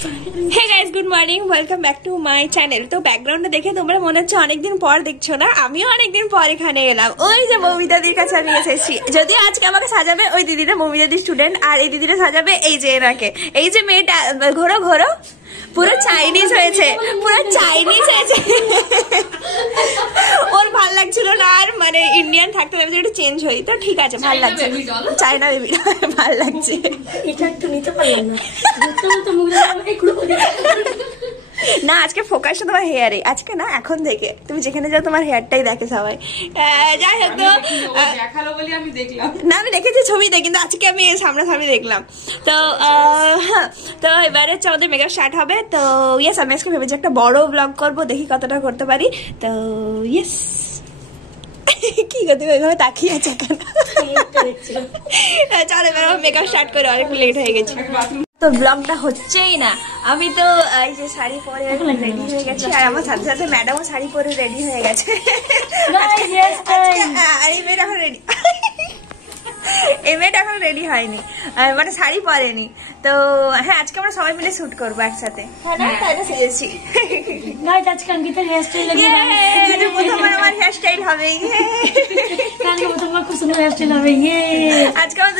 Hey guys good morning welcome back to my channel. तो बैकग्राउंडে দেখে তোমরা মনে হচ্ছে অনেকদিন পর দেখছো না, আমিও অনেকদিন পর এখানে এলাম। ওই যে মৌমিতাদির কাছে আমি এসেছি। যদি আজকে আমাকে সাজাবে ওই দিদিটা, মৌমিতাদির স্টুডেন্ট, আর এই দিদিটা সাজাবে এই যে এনাকে। এই যে মেয়েটা ঘোরো ঘোরো, পুরো চাইনিজ হয়েছে, পুরো চাইনিজ হয়েছে। ওর ভাল লাগছিল না আর, মানে ইন্ডিয়ান থাকতে হবে, একটু চেঞ্জ হই। তো ঠিক আছে, ভাল লাগছে, চাইনা বেবি ভাল লাগছে। এটা একটু নিতে পারলাম না, আজকে ফোকাস তোমার হেয়ারে, আজকে না এখন থেকে তুমি যেখানে যাও তোমার হেয়ারটাই দেখে সবাই। যাই হোক, তো দেখালো বলে আমি দেখলাম না, আমি দেখেছি ছবিতে, কিন্তু আজকে আমি সামনাসামনি দেখলাম। তো তো এবারে হচ্ছে আমাদের মেকআপ স্টার্ট হবে। তো ইয়েস, আমি আজকে ভেবেছি একটা বড় ব্লগ করবো, দেখি কতটা করতে পারি। তো ইয়েস, কি করতে ওইভাবে তাকিয়ে আছে কেন? চলো এবার মেকআপ স্টার্ট করে, অনেক লেট হয়ে গেছে। তো ব্লগটা হচ্ছেই না। আমি তো এই যে শাড়ি পরে রেডি হয়ে গেছি, আর আমার সাথে সাথে ম্যাডামও শাড়ি পরে রেডি হয়ে গেছে। এই মেয়েটা এখন রেডি, এই মেয়েটা এখন রেডি হয়নি, মানে শাড়ি পরেনি। তো হ্যাঁ, আজকে আমরা সবাই মিলে শুট করবো একসাথে। সেজেছি, প্রথমবার আমার হেয়ার স্টাইল হবে। খুব সুন্দর হেয়ার স্টাইল হবে। আজকে আমার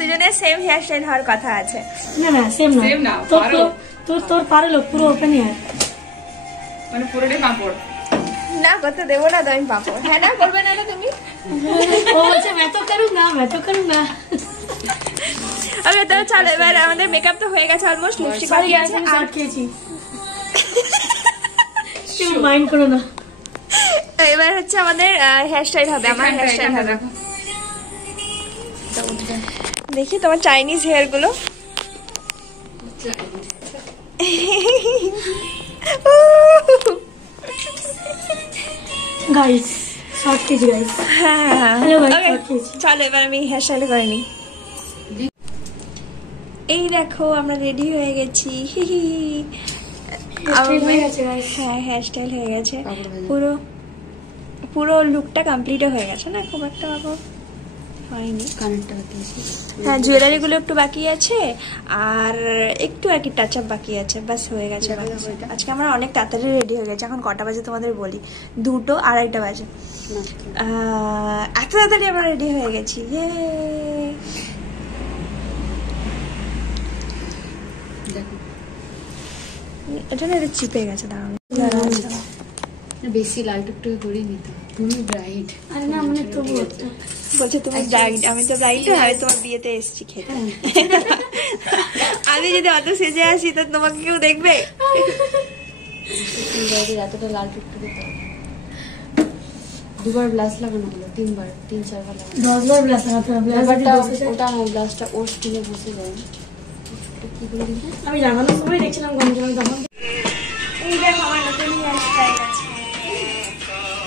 দুজনের সেম হেয়ার স্টাইল হওয়ার কথা আছে। না না, সেম না, তোর পারে লোক পুরো ওপেন হেয়ার, মানে পুরোটাই পাঁপড়। না করতে দেবো না তো আমি পাপড়। হ্যাঁ না, করবে না তুমি? ও বলছে मैं तो करूंगा। ওকে, তো চলো এবার আমাদের মেকআপ তো হয়ে গেছে অলমোস্ট, লিপস্টিক বাকি আছে। আর খেয়েছি, কেউ মাইন্ড করো না। এবার হচ্ছে আমাদের হেয়ার স্টাইল হবে, আমার হেয়ার স্টাইল হবে। দেখি তোমার চাইনিজ হেয়ার গুলো। Guys short KG guys. চলো এবার আমি হেয়ার স্টাইল করে নিই। এই দেখো আমরা রেডি হয়ে গেছি। হ্যাঁ, হেয়ার স্টাইল হয়ে গেছে, পুরো পুরো লুকটা কমপ্লিট হয়ে গেছে না, খুব একটা হয়নি। হ্যাঁ, জুয়েলারি গুলো একটু বাকি আছে, আর একটু আর কি টাচ আপ বাকি আছে, বাস হয়ে গেছে। আজকে আমরা অনেক তাড়াতাড়ি রেডি হয়ে গেছি। এখন কটা বাজে তোমাদের বলি, 2টো 2:30 বাজে। এত তাড়াতাড়ি আমরা রেডি হয়ে গেছি। এটা না, এটা চিপে গেছে। দাঁড়ানো, বেশি লাল টুকটুকে করে নিতে। তুমি ব্রাইড? আরে না, মানে তবু বলছে তুমি ব্রাইড। আমি তো ব্রাইড না, আমি তোমার বিয়েতে এসেছি খেতে। আমি যদি অত সেজে আসি তো তোমাকে কেউ দেখবে? এতটা লাল টুকটুকে 2বার ব্লাশ লাগানো হলো, 3বার 3-4বার লাগানো, 10বার ব্লাশ লাগাতে হবে। ওটা না, ব্লাশটা ওর স্কিনে বসে যায়। আমি লাগানোর সময় দেখছিলাম গন্ধ তখন। এই দেখো আমার নতুন হেয়ার স্টাইল আছে,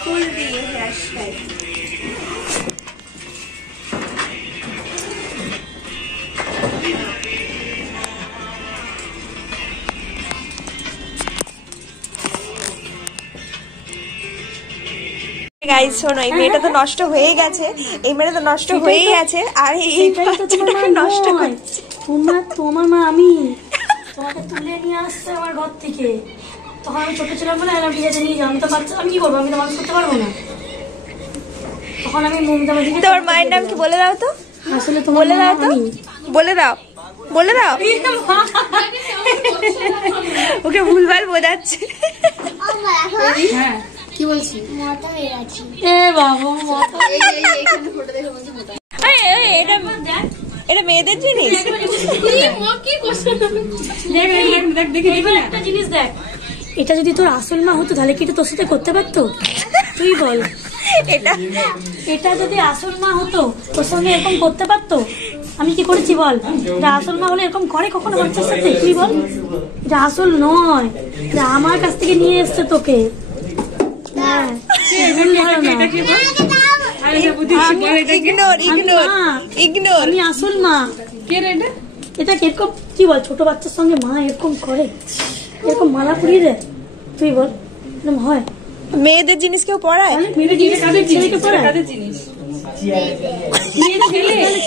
ফুল দিয়ে হেয়ার স্টাইল। গাইস শোনো, এই মেয়েটা তো নষ্ট হয়ে গেছে, এই মেয়েটা তো নষ্ট হয়েই গেছে, আর এই বাচ্চাটাকে নষ্ট করছে। তোমার মা আমি তোমাকে তুলে নিয়ে আসছে আমার ঘর থেকে, তখন আমি ছোট ছিলাম বলে ঠিক আছে নিয়ে যাও। আমি তো বাচ্চা, আমি কি করবো? আমি তো মানুষ করতে পারবো না। তখন আমি তোমার মায়ের নাম কি বলে দাও তো? আসলে বলে দাও তো, বলে দাও, বলে দাও। ওকে ভুলভাল বোঝাচ্ছে। হ্যাঁ, কি বলছি? এ বাবা, এটা মেয়েদের জিনিস। একটা জিনিস দেখ, এটা যদি তোর আসল মা হতো তাহলে কি এটা তোর সাথে করতে পারতো? তুই বল, এটা যদি আসল মা হতো তোর সঙ্গে এরকম করতে পারতো? আমি কি করেছি বল? এটা আসল মা হলে এরকম করে কখনো বাচ্চার সাথে? তুই বল, এটা আসল নয়, এটা আমার কাছ থেকে নিয়ে এসছে তোকে। হ্যাঁ, আমি আসল মা। এটা কিরকম, কি বল? ছোট বাচ্চার সঙ্গে মা এরকম করে, এরকম মালা পরিয়ে দেয়? তুই বল, এরকম হয়? মেয়েদের জিনিস কেউ পড়ায়? মেয়েদের জিনিস ছেলেকে পড়ায়?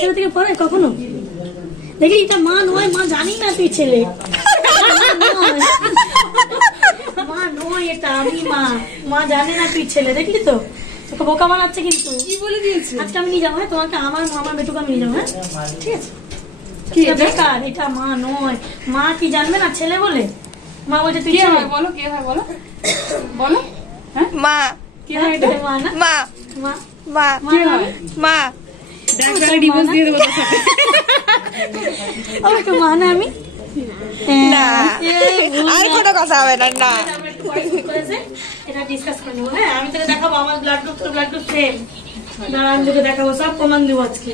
ছেলে থেকে পড়ায় কখনো? দেখি এটা মা নয়, মা জানি না তুই ছেলে। মা নয় এটা, আমি মা। মা জানে না তুই ছেলে, দেখলি তো তোকে বোকা বানাচ্ছে। কিন্তু কি বলে দিয়েছে? আজকে আমি নিয়ে যাবো, হ্যাঁ তোমাকে, আমার বেটুকে আমি নিয়ে যাবো, হ্যাঁ ঠিক আছে। এটা বেকার, এটা মা নয়। মা কি জানবে না ছেলে বলে? মা বলছে তুই কে হয় বলো, কে হয় বলো, বলো। হ্যাঁ মা কে হয় এটা? মা না, মা মা মা কে হয়? মা দেখ তাহলে ডিভোর্স দিয়ে দেবো তোর সাথে। আমি তো মা না, আমি না আর কোনো কথা হবে না। না আমরা একটু পরে শুরু করেছে, এটা ডিসকাস করে নেবো। হ্যাঁ আমি তোকে দেখাবো আমার ব্লাড গ্রুপ তো ব্লাড গ্রুপ সেম। দাঁড়া আমি তোকে দেখাবো, সব প্রমাণ দেবো আজকে।